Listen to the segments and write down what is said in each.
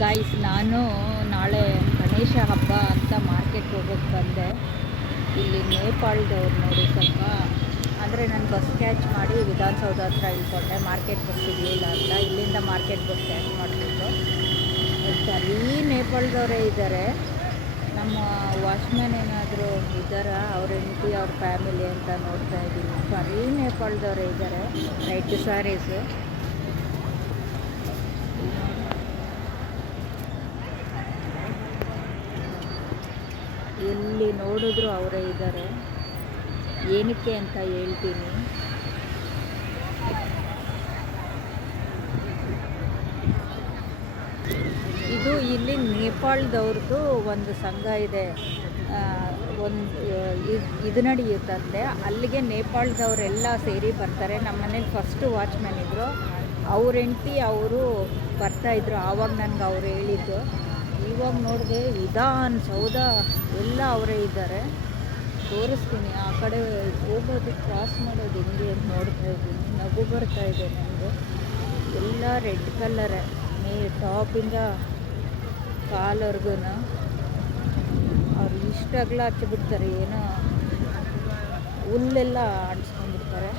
Guys ನಾನು ನಾಳೆ ಗಣೇಶ ಹಬ್ಬ ಅಂತ ಮಾರ್ಕೆಟ್ಗೆ ಹೋಗೋಕ್ಕೆ ಬಂದೆ. ಇಲ್ಲಿ ನೇಪಾಳದವ್ರು ನೋಡಿ ಸ್ವಲ್ಪ. ಅಂದರೆ ನಾನು ಬಸ್ ಕ್ಯಾಚ್ ಮಾಡಿ ವಿಧಾನಸೌಧ ಹತ್ರ ಇಳ್ಕೊಂಡೆ. ಮಾರ್ಕೆಟ್ ಬಸ್ ಸಿಗಲಿಲ್ಲ ಅಂತ. ಇಲ್ಲಿಂದ ಮಾರ್ಕೆಟ್ ಬಸ್ ಕ್ಯಾಚ್ ಮಾಡಿಬಿಟ್ಟು. ಬರೀ ನೇಪಾಳದವರೇ ಇದ್ದಾರೆ ನಮ್ಮ ವಾಚ್ಮ್ಯಾನ್ ಏನಾದರೂ ಇದ್ದಾರಾ ಅವ್ರ ಹೆಂಡತಿ, ಅವ್ರ ಫ್ಯಾಮಿಲಿ ಅಂತ ನೋಡ್ತಾ ಇದ್ದೀನಿ ಬರೀ ನೇಪಾಳದವರೇ ಇದ್ದಾರೆ ರೈಟ್ ಸ್ಯಾರೀಸು ಎಲ್ಲಿ ನೋಡಿದ್ರು ಅವರೇ ಇದ್ದಾರೆ. ಏನಕ್ಕೆ ಅಂತ ಹೇಳ್ತೀನಿ. ಇದು ಇಲ್ಲಿ ನೇಪಾಳದವ್ರದ್ದು ಒಂದು ಸಂಘ ಇದೆ. ಒಂದು ಇದು ನಡೆಯುತ್ತಂತೆ ಅಲ್ಲಿಗೆ ನೇಪಾಳದವರೆಲ್ಲ ಸೇರಿ ಬರ್ತಾರೆ. ನಮ್ಮ ಮನೇಲಿ ಫಸ್ಟು ವಾಚ್ಮ್ಯಾನ್ ಇದ್ದರು ಅವ್ರ ಹೆಂಡ್ತಿ ಅವರು ಬರ್ತಾಯಿದ್ರು ಆವಾಗ ನನಗೆ ಅವ್ರು ಹೇಳಿದ್ದು. ಇವಾಗ ನೋಡಿದೆ ವಿಧಾನಸೌಧ ಎಲ್ಲ ಅವರೇ ಇದ್ದಾರೆ. ತೋರಿಸ್ತೀನಿ, ಆ ಕಡೆ ಹೋಗೋದು ಕ್ರಾಸ್ ಮಾಡೋದು ಹೆಂಗೆ ಅಂತ ನೋಡ್ತಾ ಇದ್ದೀನಿ. ನಗು ಬರ್ತಾ ಇದೆ ನನಗೆ. ಎಲ್ಲ ರೆಡ್ ಕಲರೇ ಮೇ ಟಾಪಿಂದ ಕಾಲ್ವರ್ಗು ಅವ್ರು ಇಷ್ಟು ಅಗಲ ಹಚ್ಚಿಬಿಡ್ತಾರೆ, ಏನೋ ಹುಲ್ಲೆಲ್ಲ ಆಡಿಸ್ಕೊಂಡ್ಬಿಡ್ತಾರೆ.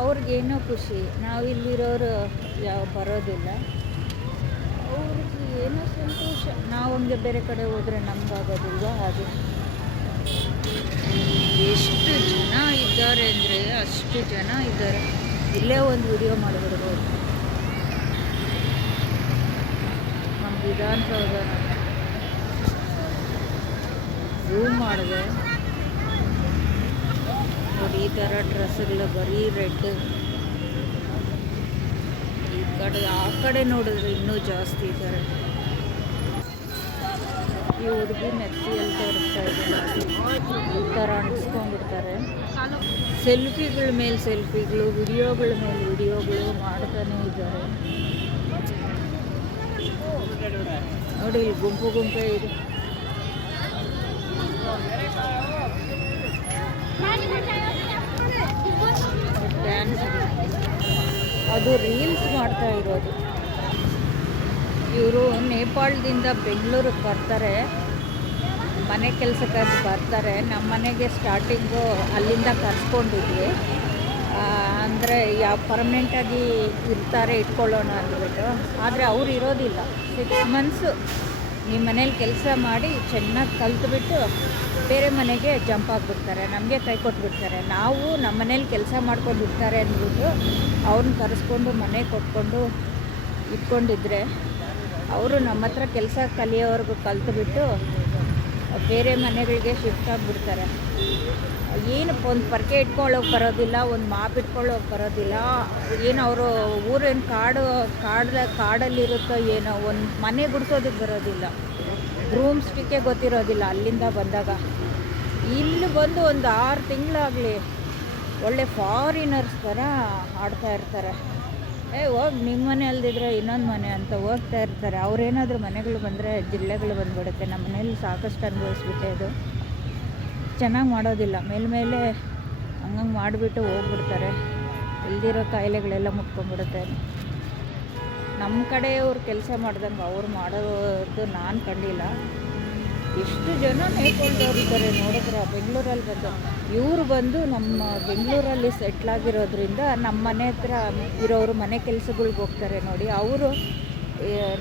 ಅವ್ರಿಗೇನೋ ಖುಷಿ. ನಾವಿಲ್ಲಿರೋರು ಯಾವ ಬರೋದಿಲ್ಲ. ಏನೋ ಸಂತೋಷ. ನಾವು ಹಂಗೆ ಬೇರೆ ಕಡೆ ಹೋದರೆ ನಮಗಾಗೋದಿಲ್ವ ಹಾಗೆ? ಎಷ್ಟು ಜನ ಇದ್ದಾರೆ ಅಂದರೆ ಅಷ್ಟು ಜನ ಇದ್ದಾರೆ. ಇಲ್ಲೇ ಒಂದು ವಿಡಿಯೋ ಮಾಡಿಬಿಡ್ಬೋದು. ನಮ್ಮ ವಿಧಾನಸೌಧ ಝೂಮ್ ಮಾಡಿದೆ. ನೋಡಿ ಈ ಥರ ಡ್ರೆಸ್ಗಳು ಬರೀ ರೆಡ್ ಈ ಕಡೆ ಆ ಕಡೆ ನೋಡಿದ್ರೆ ಇನ್ನೂ ಜಾಸ್ತಿ ಇದ್ದಾರೆ. ಈ ಹುಡುಗಿ ನೆತ್ತಿಯಲ್ಲಿ ತೋರಿಸ್ತಾ ಇದ್ದಾರೆ ಈ ಥರ ಅಂಟಿಸ್ಕೊಂಡ್ಬಿಡ್ತಾರೆ. ಸೆಲ್ಫಿಗಳ ಮೇಲೆ ಸೆಲ್ಫಿಗಳು, ವಿಡಿಯೋಗಳ ಮೇಲೆ ವಿಡಿಯೋಗಳು ಮಾಡ್ತಾನೆ ಇದ್ದಾರೆ. ನೋಡಿ, ಗುಂಪು ಗುಂಪೆ ಇದೆ. ಅದು ರೀಲ್ಸ್ ಮಾಡ್ತಾ ಇರೋದು. ಇವರು ನೇಪಾಳದಿಂದ ಬೆಂಗಳೂರಿಗೆ ಬರ್ತಾರೆ. ಮನೆ ಕೆಲಸಕ್ಕೆ ಅಂತ ಬರ್ತಾರೆ. ನಮ್ಮ ಮನೆಗೆ ಸ್ಟಾರ್ಟಿಂಗು ಅಲ್ಲಿಂದ ಕರ್ಸ್ಕೊಂಡಿದ್ವಿ. ಅಂದರೆ ಯಾವ ಪರ್ಮನೆಂಟಾಗಿ ಇರ್ತಾರೆ ಇಟ್ಕೊಳ್ಳೋಣ ಅಂದ್ಬಿಟ್ಟು. ಆದರೆ ಅವ್ರು ಇರೋದಿಲ್ಲ. ಸಿಕ್ಸ್ ಮಂತ್ಸು ನಿಮ್ಮ ಮನೇಲಿ ಕೆಲಸ ಮಾಡಿ ಚೆನ್ನಾಗಿ ಕಲ್ತುಬಿಟ್ಟು ಬೇರೆ ಮನೆಗೆ ಜಂಪ್ ಆಗಿಬಿಡ್ತಾರೆ. ನಮಗೆ ಕೈ ಕೊಟ್ಬಿಡ್ತಾರೆ. ನಾವು ನಮ್ಮ ಮನೇಲಿ ಕೆಲಸ ಮಾಡ್ಕೊಂಡು ಇರ್ತಾರೆ ಅಂದ್ಬಿಟ್ಟು ಅವ್ರನ್ನ ಕರೆಸ್ಕೊಂಡು ಮನೆ ಕೊಟ್ಕೊಂಡು ಇಟ್ಕೊಂಡಿದ್ರೆ ಅವರು ನಮ್ಮ ಹತ್ರ ಕೆಲಸ ಕಲಿಯೋವರೆಗೂ ಕಲ್ತುಬಿಟ್ಟು ಬೇರೆ ಮನೆಗಳಿಗೆ ಶಿಫ್ಟ್ ಆಗಿಬಿಡ್ತಾರೆ. ಏನು ಒಂದು ಪರ್ಕೆ ಇಟ್ಕೊಳ್ಳೋಕೆ ಬರೋದಿಲ್ಲ, ಒಂದು ಮಾಪ್ ಇಟ್ಕೊಳ್ಳೋಕೆ ಬರೋದಿಲ್ಲ. ಏನು ಅವರು ಊರೇನು ಕಾಡು ಕಾಡ ಕಾಡಲ್ಲಿರುತ್ತೋ ಏನೋ ಒಂದು ಮನೆ ಗುಡಿಸೋದಕ್ಕೆ ಬರೋದಿಲ್ಲ. ರೂಮ್ ಸ್ಟಿಕ್ಕೆ ಗೊತ್ತಿರೋದಿಲ್ಲ ಅಲ್ಲಿಂದ ಬಂದಾಗ. ಇಲ್ಲಿ ಬಂದು ಒಂದು ಆರು ತಿಂಗಳಾಗಲಿ ಒಳ್ಳೆ ಫಾರಿನರ್ಸ್ ಥರ ಆಡ್ತಾ ಇರ್ತಾರೆ. ಏ, ಹೋಗಿ ನಿಮ್ಮ ಮನೆ ಅಲ್ದಿದ್ರೆ ಇನ್ನೊಂದು ಮನೆ ಅಂತ ಹೋಗ್ತಾ ಇರ್ತಾರೆ. ಅವ್ರೇನಾದರೂ ಮನೆಗಳು ಬಂದರೆ ಜಿಲ್ಲೆಗಳು ಬಂದ್ಬಿಡುತ್ತೆ. ನಮ್ಮ ಮನೇಲಿ ಸಾಕಷ್ಟು ಅನುಭವಿಸ್ಬಿಟ್ಟೆ ಅದು. ಚೆನ್ನಾಗಿ ಮಾಡೋದಿಲ್ಲ. ಮೇಲ್ಮೇಲೆ ಹಂಗಂಗೆ ಮಾಡಿಬಿಟ್ಟು ಹೋಗ್ಬಿಡ್ತಾರೆ. ಇಲ್ದಿರೋ ಕಾಯಿಲೆಗಳೆಲ್ಲ ಮುಟ್ಕೊಂಡ್ಬಿಡುತ್ತೆ. ನಮ್ಮ ಕಡೆಯವ್ರು ಕೆಲಸ ಮಾಡ್ದಂಗೆ ಅವ್ರು ಮಾಡೋದು ನಾನು ಕಂಡಿಲ್ಲ. ಎಷ್ಟು ಜನ ನೇಕೊಂಡವ್ರು ಇದ್ದಾರೆ ನೋಡಿದ್ರೆ ಬೆಂಗಳೂರಲ್ಲಿ ಬಂದು. ಇವರು ಬಂದು ನಮ್ಮ ಬೆಂಗಳೂರಲ್ಲಿ ಸೆಟ್ಲಾಗಿರೋದ್ರಿಂದ ನಮ್ಮ ಮನೆ ಹತ್ರ ಇರೋರು ಮನೆ ಕೆಲಸಗಳ್ಗೆ ಹೋಗ್ತಾರೆ ನೋಡಿ. ಅವರು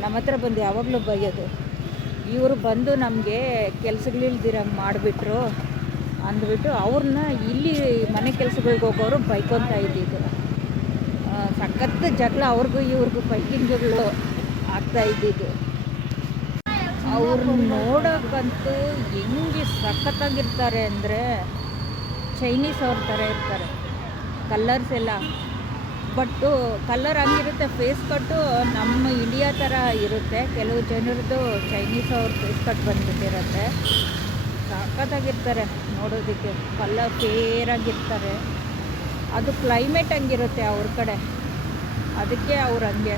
ನಮ್ಮ ಹತ್ರ ಬಂದು ಯಾವಾಗಲೂ ಬೈಯೋದು. ಇವರು ಬಂದು ನಮಗೆ ಕೆಲಸಗಳಿಲ್ದಿರಂಗೆ ಮಾಡಿಬಿಟ್ರು ಅಂದ್ಬಿಟ್ಟು ಅವ್ರನ್ನ ಇಲ್ಲಿ ಮನೆ ಕೆಲಸಗಳ್ಗೆ ಹೋಗೋರು ಬೈಕೊತಾ ಇದ್ದಿದ್ದು ಸಖತ್ ಜಗಳ ಅವ್ರಿಗೂ ಇವ್ರಿಗೂ ಬೈಕಿಂಗ್ಗಳು ಆಗ್ತಾ ಇದ್ದಿದ್ದು ಅವ್ರನ್ನ ನೋಡೋಕ್ಕಂತೂ ಹೆಂಗೆ ಸಖತ್ತಾಗಿರ್ತಾರೆ ಅಂದರೆ ಚೈನೀಸ್ ಅವ್ರ ಥರ ಇರ್ತಾರೆ. ಕಲ್ಲರ್ಸ್ ಎಲ್ಲ. ಬಟ್ಟು ಕಲ್ಲರ್ ಹಂಗಿರುತ್ತೆ ಫೇಸ್ ಕಟ್ಟು ನಮ್ಮ ಇಂಡಿಯಾ ಥರ ಇರುತ್ತೆ. ಕೆಲವು ಜನರದ್ದು ಚೈನೀಸ್ ಅವ್ರ ಫೇಸ್ ಕಟ್ ಬಂದ್ಬಿಟ್ಟಿರುತ್ತೆ. ಸಖತ್ತಾಗಿರ್ತಾರೆ ನೋಡೋದಕ್ಕೆ. ಕಲ್ಲ ಫೇರಾಗಿರ್ತಾರೆ ಅದು ಕ್ಲೈಮೇಟ್ ಹಂಗಿರುತ್ತೆ ಅವ್ರ ಕಡೆ. ಅದಕ್ಕೆ ಅವ್ರು ಹಂಗೆ.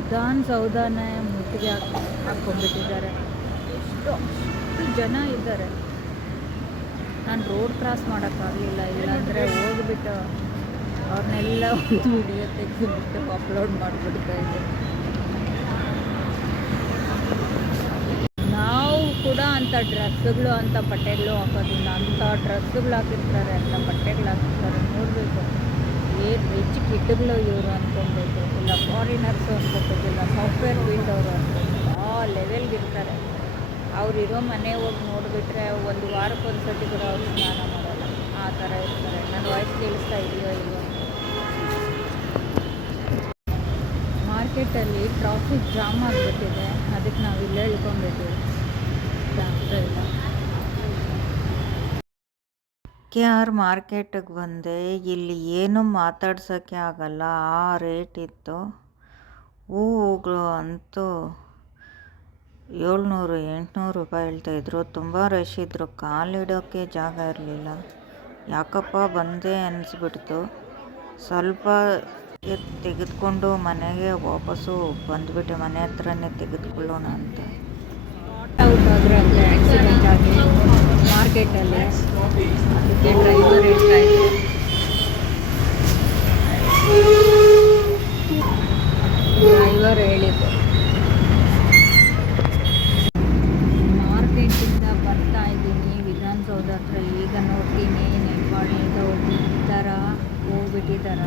ವಿಧಾನಸೌಧನೇ ಮುತ್ತಿಗೆ ಹಾಕಿ ಹಾಕ್ಕೊಂಡ್ಬಿಟ್ಟಿದ್ದಾರೆ. ಎಷ್ಟು ಜನ ಇದ್ದಾರೆ. ನಾನು ರೋಡ್ ಕ್ರಾಸ್ ಮಾಡೋಕ್ಕಾಗಲಿಲ್ಲ ಇಲ್ಲಾಂದರೆ ಹೋಗ್ಬಿಟ್ಟು ಅವ್ರನ್ನೆಲ್ಲ ಒಂದು ವಿಡಿಯೋ ತೆಗೆದುಬಿಟ್ಟು ಅಪ್ಲೋಡ್ ಮಾಡಿಬಿಡ್ತಾ ಇದ್ದೆ. ನಾವು ಕೂಡ ಅಂಥ ಡ್ರೆಸ್ಸುಗಳು ಅಂಥ ಬಟ್ಟೆಗಳು ಹಾಕೋದಿಲ್ಲ ಅಂಥ ಡ್ರೆಸ್ಸುಗಳು ಹಾಕಿರ್ತಾರೆ ಅಂಥ ಬಟ್ಟೆಗಳು ಹಾಕಿರ್ತಾರೆ. ನೋಡಬೇಕು. ಏನು ರಿಚ್ ಕಿಡ್ಗಳು ಇವರು ಅಂದ್ಕೊಬೇಕು ಇಲ್ಲ ಫಾರಿನರ್ಸು ಇಲ್ಲ ಸಾಫ್ಟ್ವೇರ್ ಫೀಲ್ಡ್ ಅವರು ಅನ್ಕೋಬೇಕು ಆ ಲೆವೆಲ್ಗೆ ಇರ್ತಾರೆ. ಅವ್ರಿರೋ ಮನೆ ಹೋಗಿ ನೋಡಿಬಿಟ್ರೆ ಒಂದು ವಾರಕ್ಕೆ ಒಂದು ಸರ್ತಿ ಕೂಡ ಅವ್ರು ಸ್ನಾನ ಮಾಡೋಲ್ಲ. ಆ ಥರ ಇರ್ತಾರೆ. ನನ್ನ ವಾಯ್ಸ್ ಕೇಳಿಸ್ತಾ ಇದೆಯೋ ಇಲ್ಲೋ ಮಾರ್ಕೆಟಲ್ಲಿ ಟ್ರಾಫಿಕ್ ಜಾಮ್ ಆಗಿಬಿಟ್ಟಿದೆ. ಅದಕ್ಕೆ ನಾವು ಇಲ್ಲೇ ಇಳ್ಕೊಂಡ್ಬಿಟ್ಟಿವಿ. ಇಲ್ಲ. ಕೆ ಆರ್ ಮಾರ್ಕೆಟಿಗೆ ಬಂದೆ. ಇಲ್ಲಿ ಏನೂ ಮಾತಾಡ್ಸೋಕ್ಕೆ ಆಗಲ್ಲ. ಆ ರೇಟ್ ಇತ್ತು. ಹೂವುಗಳು ಅಂತೂ ಏಳ್ನೂರು, ಎಂಟುನೂರು ರೂಪಾಯಿ ಹೇಳ್ತಾಯಿದ್ರು ತುಂಬ ರಶ್ ಇದ್ದರು ಕಾಲಿಡೋಕ್ಕೆ ಜಾಗ ಇರಲಿಲ್ಲ. ಯಾಕಪ್ಪ ಬಂದೆ ಅನ್ನಿಸ್ಬಿಡ್ತು ಸ್ವಲ್ಪ ತೆಗೆದುಕೊಂಡು ಮನೆಗೆ ವಾಪಸ್ಸು ಬಂದುಬಿಟ್ಟೆ. ಮನೆ ಹತ್ರನೇ ತೆಗೆದುಕೊಳ್ಳೋಣ ಅಂತ. ಮಾರ್ಕೆಟಲ್ಲಿ ಅದಕ್ಕೆ ಡ್ರೈವರ್ ಹೇಳ್ತಾ ಇದ್ರು ಡ್ರೈವರ್ ಹೇಳಿದ್ದು ಮಾರ್ಕೆಟಿಂದ ಬರ್ತಾ ಇದ್ದೀನಿ ವಿಧಾನಸೌಧ ಹತ್ರ ಈಗ ನೋಡ್ತೀನಿ ನೇಪಾಳದ ಥರ ಹೋಗ್ಬಿಟ್ಟಿದ್ದಾರ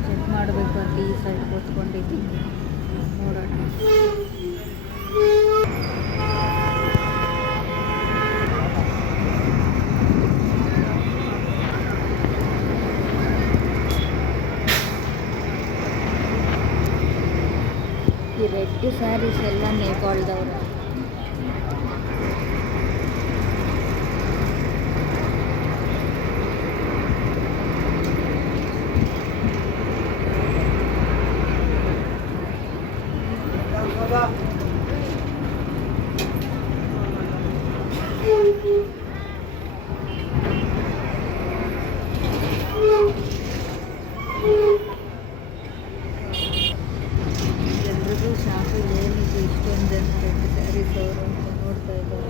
ಚೆಕ್ ಮಾಡಬೇಕು ಅಂತ ಈ ಸೈಡ್ ಕೂತ್ಕೊಂಡಿದ್ದೀನಿ ನೋಡೋಣ ಈ ರೆಡ್ ಸ್ಯಾರೀಸ್ ಎಲ್ಲ ನೇಪಾಳದವ್ರು ಎಲ್ರಿಗೂ ಶಾಪು ಏನಿದೆ ಇಷ್ಟೊಂದು ಜನ ರೆಡ್ ಸ್ಯಾರೀಸ್ ಅವರು ಅಂತ ನೋಡ್ತಾ ಇದ್ದಾರೆ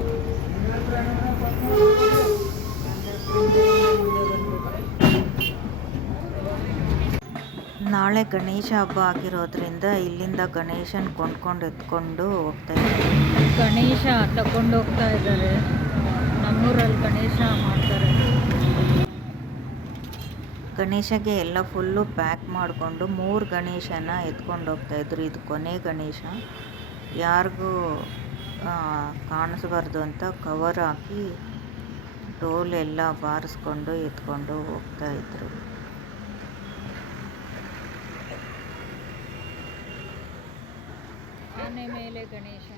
ನಾಳೆ ಗಣೇಶ ಹಬ್ಬ ಆಗಿರೋದ್ರಿಂದ ಇಲ್ಲಿಂದ ಗಣೇಶನ ಕೊಂಡ್ಕೊಂಡು ಎತ್ಕೊಂಡು ಹೋಗ್ತಾ ಇದ್ದಾರೆ. ಗಣೇಶ ತಗೊಂಡು ಹೋಗ್ತಾ ಇದ್ದಾರೆ. ನಮ್ಮೂರಲ್ಲಿ ಗಣೇಶ ಮಾಡ್ತಾರೆ. ಗಣೇಶಗೆ ಎಲ್ಲ ಫುಲ್ಲು ಪ್ಯಾಕ್ ಮಾಡಿಕೊಂಡು ಮೂರು ಗಣೇಶನ ಎತ್ಕೊಂಡು ಹೋಗ್ತಾ ಇದ್ರು. ಇದು ಕೊನೆ ಗಣೇಶ. ಯಾರಿಗೂ ಕಾಣಿಸ್ಬಾರ್ದು ಅಂತ ಕವರ್ ಹಾಕಿ ಡೋಲ್ ಎಲ್ಲ ಬಾರಿಸ್ಕೊಂಡು ಎತ್ಕೊಂಡು ಹೋಗ್ತಾ ಇದ್ರು ಆನೆ ಮೇಲೆ ಗಣೇಶ